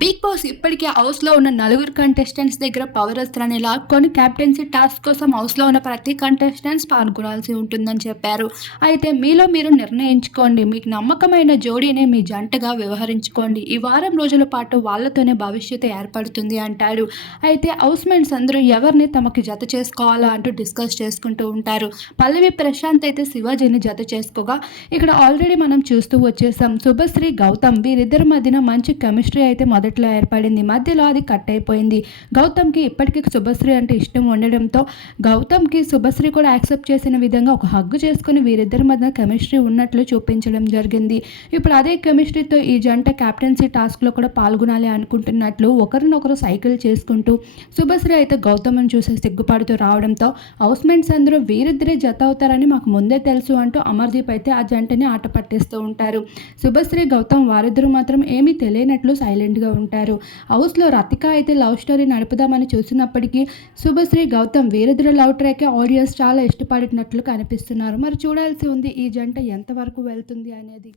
Big boss ఇప్పటికే హౌస్‌లో ఉన్న నలుగురు కంటెస్టెంట్స్ దగ్గర పవర్ అస్త్రాన్ని లాక్కొని కెప్టెన్సీ టాస్క్ కోసం హౌస్‌లో ఉన్న ప్రతి కంటెస్టెంట్స్ పాల్గొనాల్సి ఉంటుందని చెప్పారు. అయితే మీలో మీరు నిర్ణయించుకోండి. మీకు నమ్మకమైన జోడీని మీ జంటగా వ్యవహరించుకోండి. ఈ వారం రోజుల పాటు వాళ్ళతోనే భవిష్యత్తు ఏర్పడుతుంది అంటారు. అయితే హౌస్‌మేట్స్ అందరూ ఎవరిని తమకి జత చేసుకోవాలా అంటూ డిస్కస్ చేసుకుంటూ ఉంటారు. పల్లవి ప్రశాంత్ అయితే శివాజీని జత చేసుకోగా ఇక్కడ ఆల్రెడీ మనం చూస్తూ వచ్చేసాం. శుభశ్రీ, గౌతమ్ వీరిద్దరి మధ్యన మంచి కెమిస్ట్రీ అయితే మొదట్లో ఏర్పడింది. మధ్యలో అది కట్ అయిపోయింది. గౌతమ్‌కి ఇప్పటికీ శుభశ్రీ అంటే ఇష్టం ఉండడంతో గౌతమ్‌కి శుభశ్రీ కూడా యాక్సెప్ట్ చేసిన విధంగా ఒక హగ్ చేసుకొని వీరిద్దరి మధ్య కెమిస్ట్రీ ఉన్నట్లు చూపించడం జరిగింది. ఇప్పుడు అదే కెమిస్ట్రీతో ఈ జంట కెప్టెన్సీ టాస్క్‌లో కూడా పాల్గొనాలి అనుకుంటున్నట్లు ఒకరినొకరు సైకిల్ చేసుకుంటూ శుభశ్రీ అయితే గౌతమ్‌ని చూసి సిగ్గుపడుతూ రావడంతో హౌస్‌మేట్స్ అందరూ వీరిద్దరే జత అవుతారని మాకు ముందే తెలుసు అంటూ అమర్దీప్ అయితే ఆ జంటని ఆట పట్టిస్తూ ఉంటారు. శుభశ్రీ, గౌతమ్ వారిద్దరూ మాత్రం ఏమీ తెలియనట్లు సైలెంట్‌గా ఉంటారు. హౌస్‌లో రతిక అయితే లవ్ స్టోరీ నడుపుదామని చూసినప్పటికీ శుభశ్రీ, గౌతమ్ వీరిద్దరి లవ్ ట్రాకే ఆడియన్స్ చాలా ఇష్టపడినట్లు కనిపిస్తున్నారు. మరి చూడాల్సి ఉంది ఈ జంట ఎంతవరకు వెళ్తుంది అనేది.